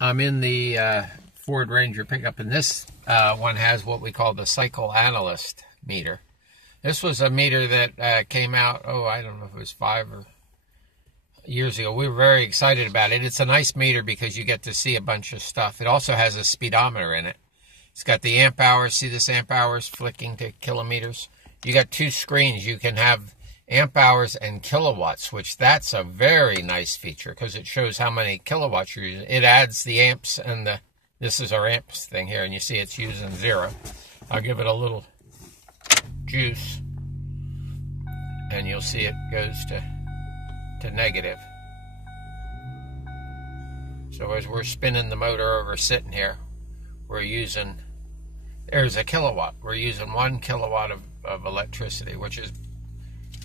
I'm in the Ford Ranger pickup, and this one has what we call the cycle analyst meter. This was a meter that came out, I don't know if it was 5 or years ago. We were very excited about it. It's a nice meter because you get to see a bunch of stuff. It also has a speedometer in it. It's got the amp hours. See this amp hours flicking to kilometers? You got 2 screens. You can have amp hours and kilowatts, which that's a very nice feature because it shows how many kilowatts you're using. It adds the amps and this is our amps thing here, and you see it's using 0. I'll give it a little juice and you'll see it goes to negative. So as we're spinning the motor over sitting here, we're using, there's a kilowatt. We're using 1 kilowatt of electricity, which is,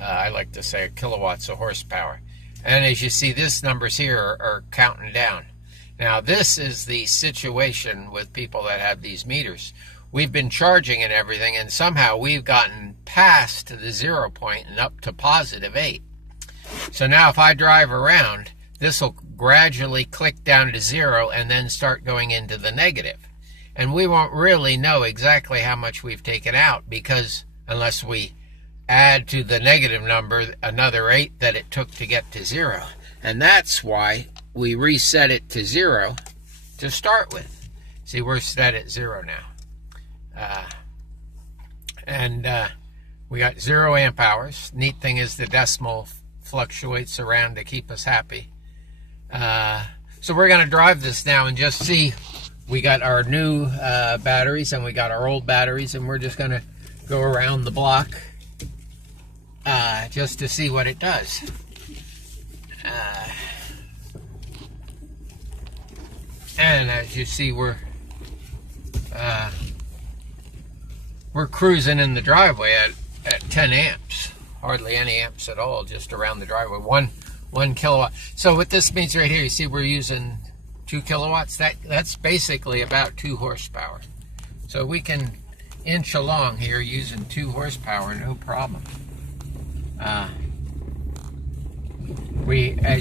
I like to say, a kilowatt's of horsepower. And as you see, these numbers here are counting down. Now, this is the situation with people that have these meters. We've been charging and everything, and somehow we've gotten past the 0 point and up to +8. So now if I drive around, this will gradually click down to 0 and then start going into the negative. And we won't really know exactly how much we've taken out, because unless we add to the negative number another 8 that it took to get to 0. And that's why we reset it to 0 to start with. See, we're set at 0 now. We got 0 amp hours. Neat thing is the decimal fluctuates around to keep us happy. So we're going to drive this now and just see. We got our new batteries and we got our old batteries, and we're just going to go around the block just to see what it does. And as you see, we're cruising in the driveway at 10 amps. Hardly any amps at all, just around the driveway. One kilowatt. So what this means right here, you see we're using 2 kilowatts. That's basically about 2 horsepower. So we can inch along here using 2 horsepower, no problem. As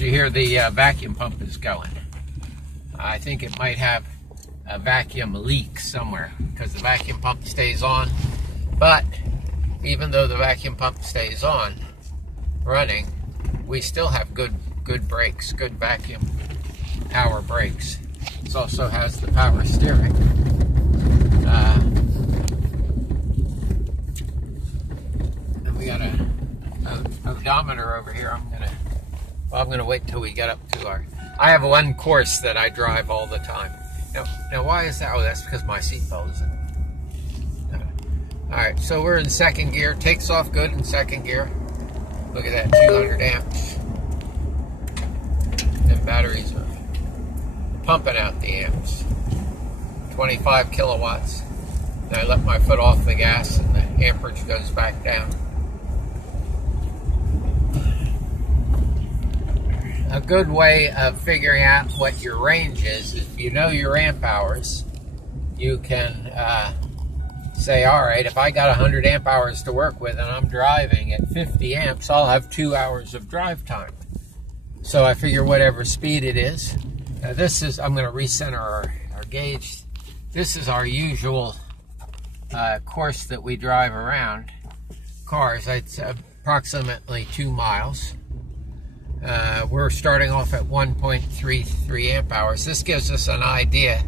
you hear, the vacuum pump is going. I think it might have a vacuum leak somewhere because the vacuum pump stays on. But even though the vacuum pump stays on, running, we still have good brakes, good vacuum power brakes. This also has the power steering. And we got a odometer over here. I'm gonna wait until we get up to our. I have one course that I drive all the time. Now why is that? Oh, that's because my seatbelt isn't. All right, so we're in 2nd gear. Takes off good in 2nd gear. Look at that, 200 amps. And batteries are pumping out the amps. 25 kilowatts. And I let my foot off the gas and the amperage goes back down. A good way of figuring out what your range is if you know your amp hours, you can say, all right, if I got 100 amp hours to work with and I'm driving at 50 amps, I'll have 2 hours of drive time. So I figure whatever speed it is. This is, I'm going to recenter our gauge. This is our usual course that we drive around cars. It's approximately 2 miles. We're starting off at 1.33 amp hours. This gives us an idea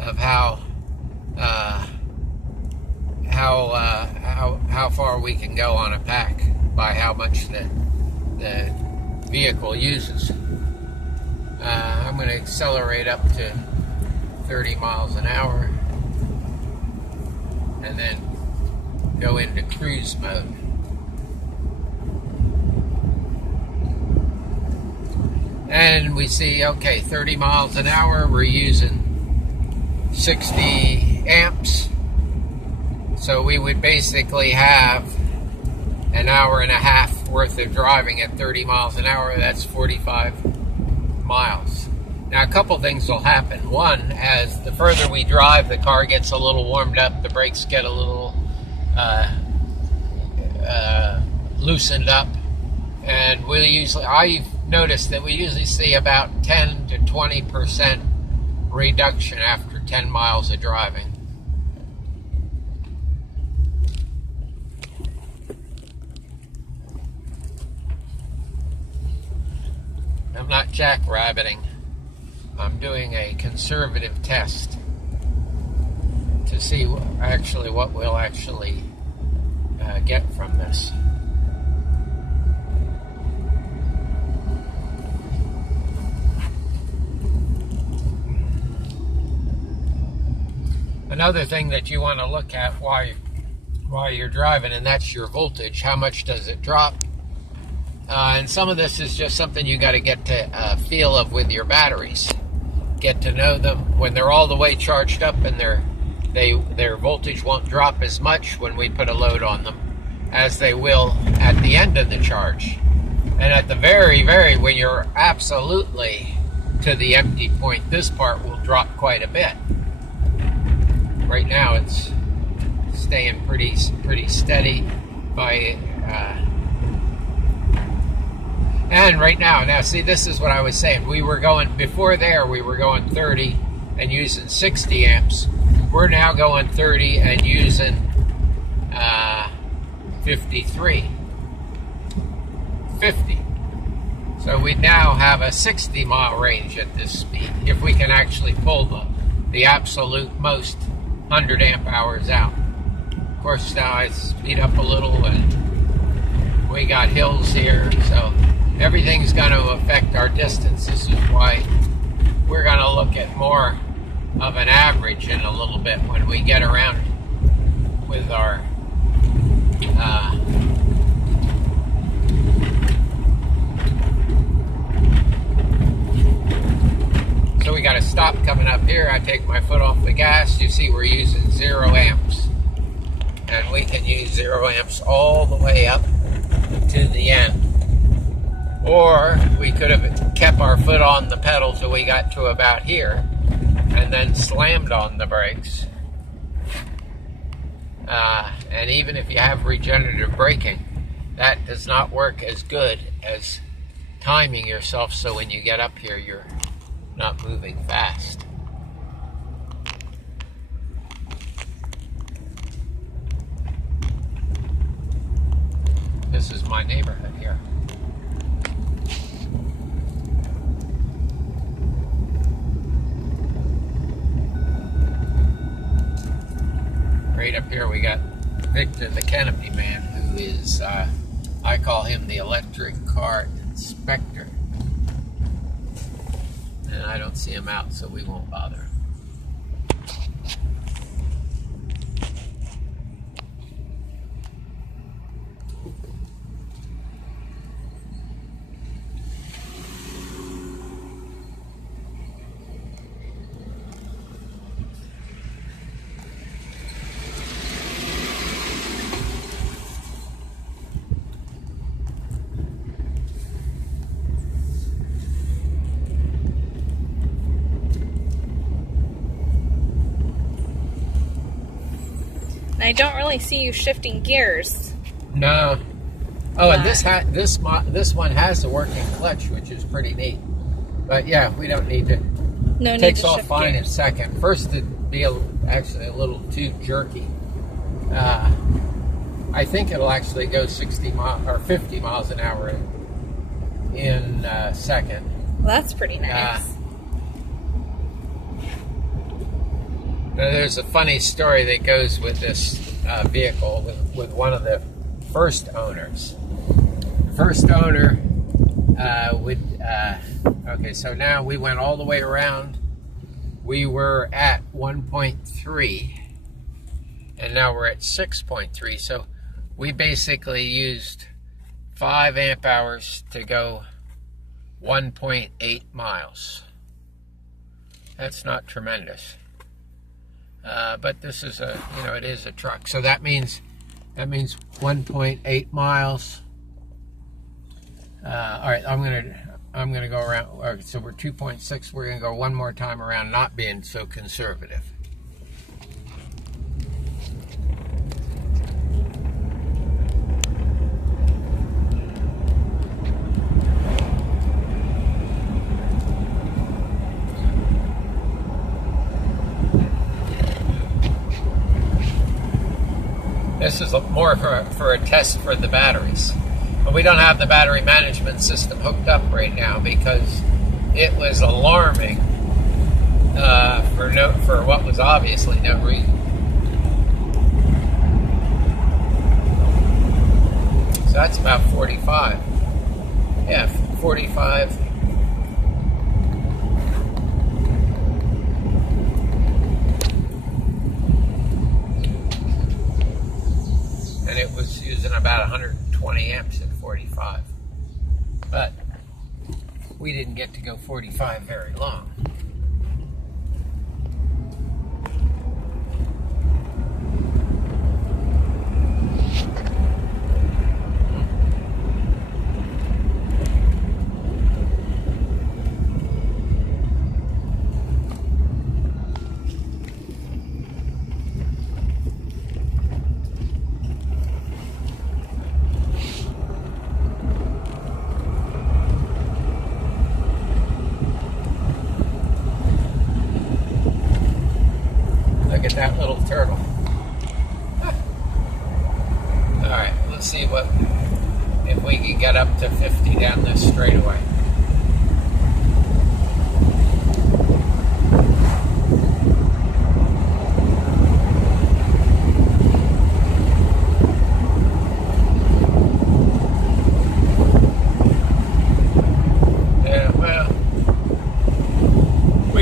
of how far we can go on a pack by how much the vehicle uses. I'm going to accelerate up to 30 miles an hour and then go into cruise mode. And we see, okay, 30 miles an hour, we're using 60 amps. So we would basically have an hour and a half worth of driving at 30 miles an hour. That's 45 miles. Now, a couple things will happen. One, as the further we drive, the car gets a little warmed up, the brakes get a little loosened up, and I've noticed that we usually see about 10 to 20% reduction after 10 miles of driving. I'm not jackrabbiting. I'm doing a conservative test to see actually what we'll actually get from this. Another thing that you want to look at while you're driving, and that's your voltage. How much does it drop? And some of this is just something you got to get to feel of with your batteries. Get to know them when they're all the way charged up, and their voltage won't drop as much when we put a load on them as they will at the end of the charge. And at the very, when you're absolutely to the empty point, this part will drop quite a bit. Right now it's staying pretty steady by and right now see, this is what I was saying. We were going, before there we were going 30 and using 60 amps. We're now going 30 and using 50. So we now have a 60-mile range at this speed, if we can actually pull the absolute most 100 amp hours out. Of course, now I speed up a little, and we got hills here, so everything's going to affect our distance. This is why we're going to look at more of an average in a little bit when we get around with our so we got to stop coming up here. I take my foot off the gas. You see we're using 0 amps, and we can use 0 amps all the way up to the end. Or we could have kept our foot on the pedal till we got to about here and then slammed on the brakes. And even if you have regenerative braking, that does not work as good as timing yourself so when you get up here you're not moving fast. This is my neighborhood here. Right up here we got Victor the Canopy Man, who is, I call him the electric car inspector. And I don't see him out, so we won't bother. I don't really see you shifting gears. No. Oh, and this one has a working clutch, which is pretty neat. But yeah, we don't need to. No need to shift. Takes off fine in second. First, it'd be actually a little too jerky. I think it'll actually go 60 miles or 50 miles an hour in second. Well, that's pretty nice. There's a funny story that goes with this vehicle with one of the first owners. The first owner okay, so now we went all the way around. We were at 1.3, and now we're at 6.3. So we basically used 5 amp hours to go 1.8 miles. That's not tremendous. But this is it is a truck. So that means 1.8 miles. All right, I'm gonna go around. Okay, so we're 2.6. We're gonna go one more time around, not being so conservative. This is more for a test for the batteries. But we don't have the battery management system hooked up right now because it was alarming for what was obviously no reason. So that's about 45. Yeah, 45. And it was using about 120 amps at 45. But we didn't get to go 45 very long. Look at that little turtle. Huh. All right, let's see if we can get up to 50 down this straightaway.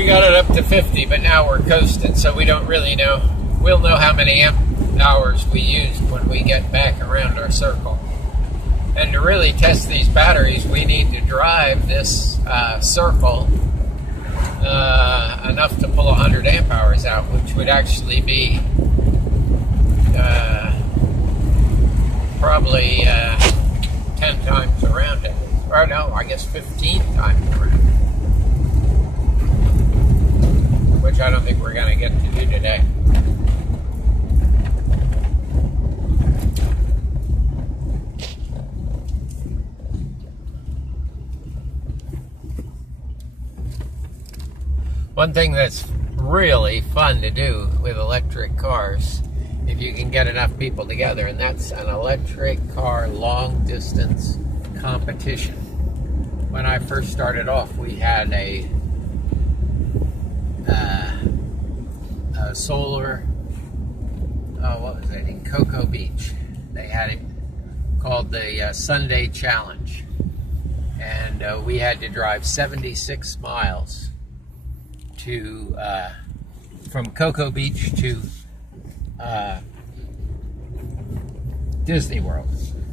Got it up to 50, but now we're coasting, so we don't really know. We'll know how many amp hours we used when we get back around our circle. And to really test these batteries, we need to drive this circle enough to pull 100 amp hours out, which would actually be probably 10 times around it. Or no, I guess 15 times around. Which I don't think we're going to get to do today. One thing that's really fun to do with electric cars, if you can get enough people together, and that's an electric car long distance competition. When I first started off, we had a solar, what was it, in Cocoa Beach. They had it called the Sunday Challenge. And we had to drive 76 miles to, from Cocoa Beach to Disney World.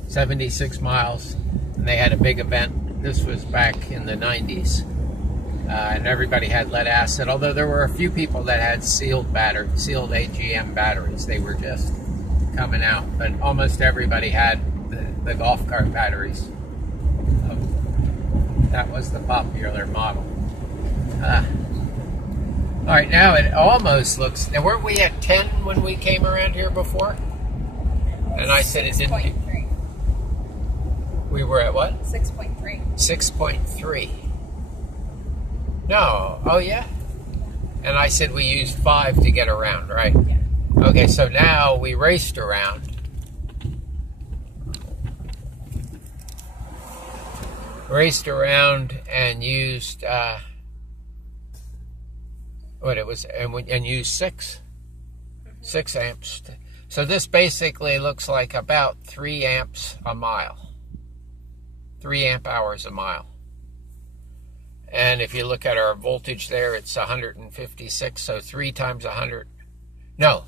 76 miles, and they had a big event. This was back in the 90s. And everybody had lead acid, although there were a few people that had sealed AGM batteries. They were just coming out, but almost everybody had the golf cart batteries. That was the popular model. All right, now it almost looks... Now, weren't we at 10 when we came around here before? And I said it didn't... 6.3. We were at what? 6.3. 6.3. No. Oh, yeah? And I said we used 5 to get around, right? Yeah. Okay, so now we raced around. Raced around and used, and used 6 amps. So this basically looks like about 3 amps a mile. 3 amp hours a mile. And if you look at our voltage there, it's 156, so 3 times 100. No,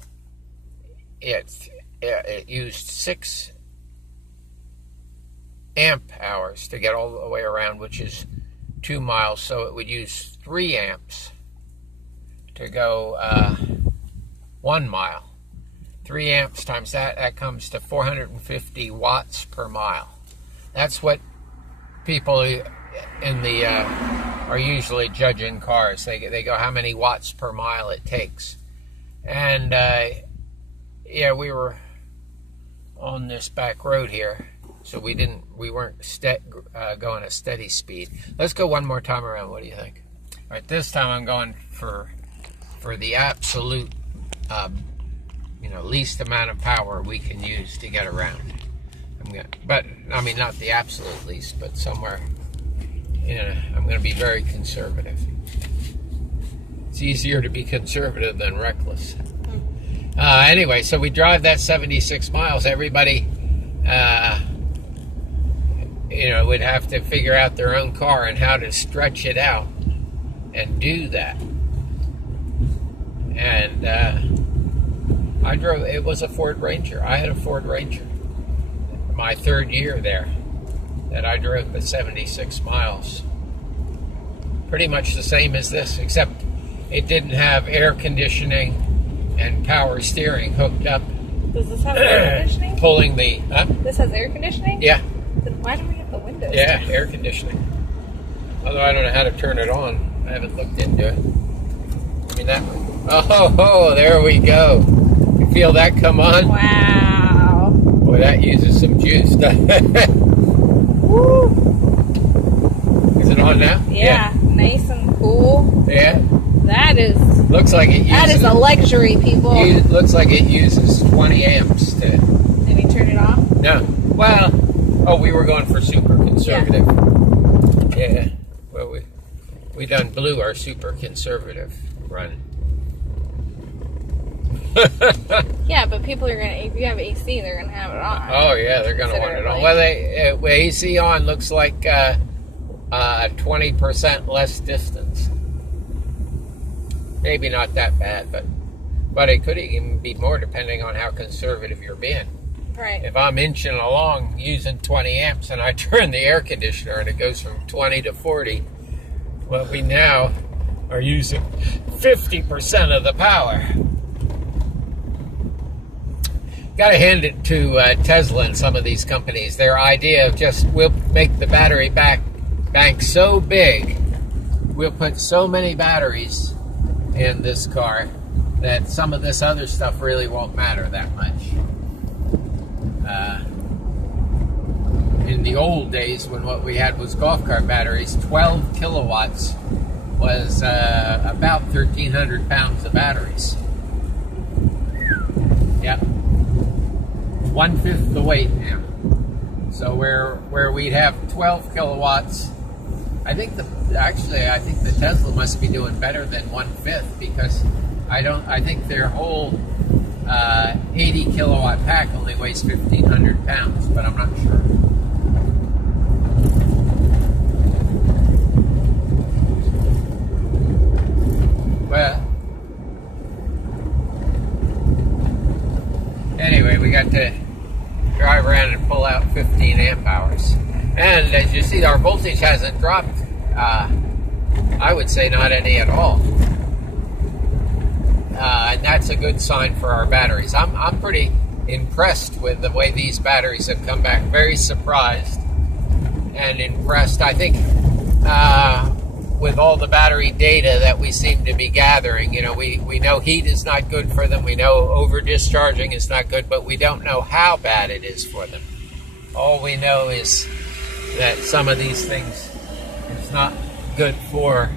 it used 6 amp hours to get all the way around, which is 2 miles. So it would use 3 amps to go 1 mile. 3 amps times that comes to 450 watts per mile. That's what people in the are usually judging cars. They go how many watts per mile it takes. And yeah, we were on this back road here, so we weren't going a steady speed. Let's go one more time around. What do you think? All right, this time I'm going for the absolute least amount of power we can use to get around. But I mean, not the absolute least, but somewhere. I'm going to be very conservative. It's easier to be conservative than reckless. Anyway, so we drive that 76 miles. Everybody, would have to figure out their own car and how to stretch it out and do that. And I drove, it was a Ford Ranger. I had a Ford Ranger my third year there that I drove the 76 miles. Pretty much the same as this, except it didn't have air conditioning and power steering hooked up. Does this have air conditioning? Pulling the... This has air conditioning? Yeah. Then why don't we have the windows? Yeah, air conditioning. Although I don't know how to turn it on. I haven't looked into it. I mean, that... Oh, there we go. You feel that come on? Wow. Boy, that uses some juice, doesn't it? Woo. Is it on now? Yeah, nice and cool. Yeah. That is... Looks like it uses... That is a luxury, people. It looks like it uses 20 amps to... Did we turn it off? No. Well, we were going for super conservative. Yeah. Well, we done blew our super conservative run. Yeah, but people are going to... If you have AC, they're going to have it on. Oh, yeah, they're going to want it on. Well, AC on looks like 20% less distance. Maybe not that bad, but it could even be more depending on how conservative you're being. Right. If I'm inching along using 20 amps and I turn the air conditioner and it goes from 20 to 40, well, we now are using 50% of the power. Got to hand it to Tesla and some of these companies. Their idea of we'll make the battery bank so big, we'll put so many batteries in this car that some of this other stuff really won't matter that much. In the old days, when what we had was golf cart batteries, 12 kilowatts was about 1,300 pounds of batteries. Yep. 1/5 the weight now. So where we'd have 12 kilowatts, I think the Tesla must be doing better than 1/5, because I think their whole 80 kilowatt pack only weighs 1,500 pounds, but I'm not sure. Well, anyway, we got to drive around and pull out 15 amp hours. And as you see, our voltage hasn't dropped, I would say not any at all. And that's a good sign for our batteries. I'm pretty impressed with the way these batteries have come back. Very surprised and impressed. I think with all the battery data that we seem to be gathering, we know heat is not good for them. We know over discharging is not good, but we don't know how bad it is for them. All we know is that some of these things is not good for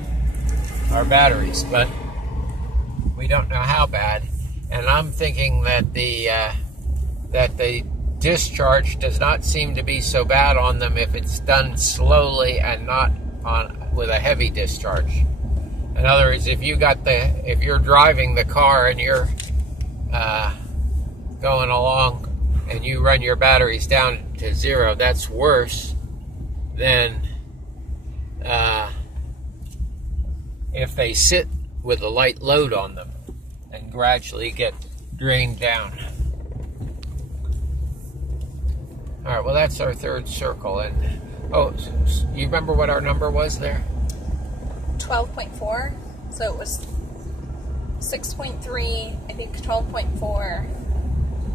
our batteries, but we don't know how bad. And I'm thinking that the discharge does not seem to be so bad on them if it's done slowly and not with a heavy discharge. In other words, if you're driving the car and you're going along and you run your batteries down to 0, that's worse than if they sit with a light load on them and gradually get drained down. All right, well, that's our third circle. And you remember what our number was there? 12.4. So it was 6.3, I think 12.4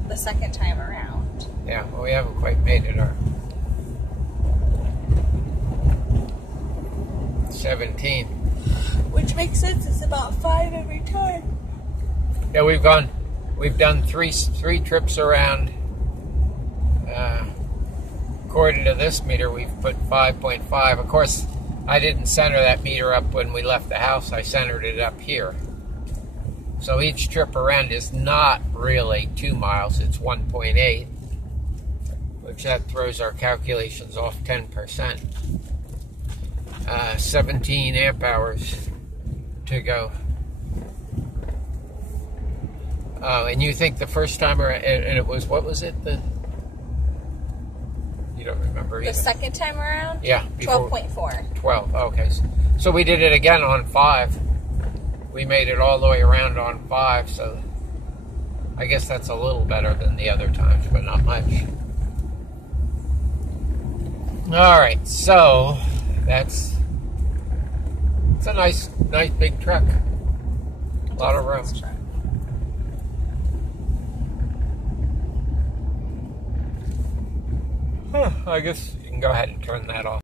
the second time around. Yeah, well, we haven't quite made it. Our 17. Which makes sense. It's about 5 every time. Yeah, we've done three trips around. According to this meter, we've put 5.5. Of course, I didn't center that meter up when we left the house. I centered it up here. So each trip around is not really 2 miles, it's 1.8, which that throws our calculations off 10%. 17 amp hours to go. And you think the first time around, and it was, what was it? You don't remember either. The second time around? Yeah. 12.4. 12, okay. So we did it again on 5. We made it all the way around on 5, so I guess that's a little better than the other times, but not much. Alright, so it's a nice big truck. A lot of room. I guess you can go ahead and turn that off.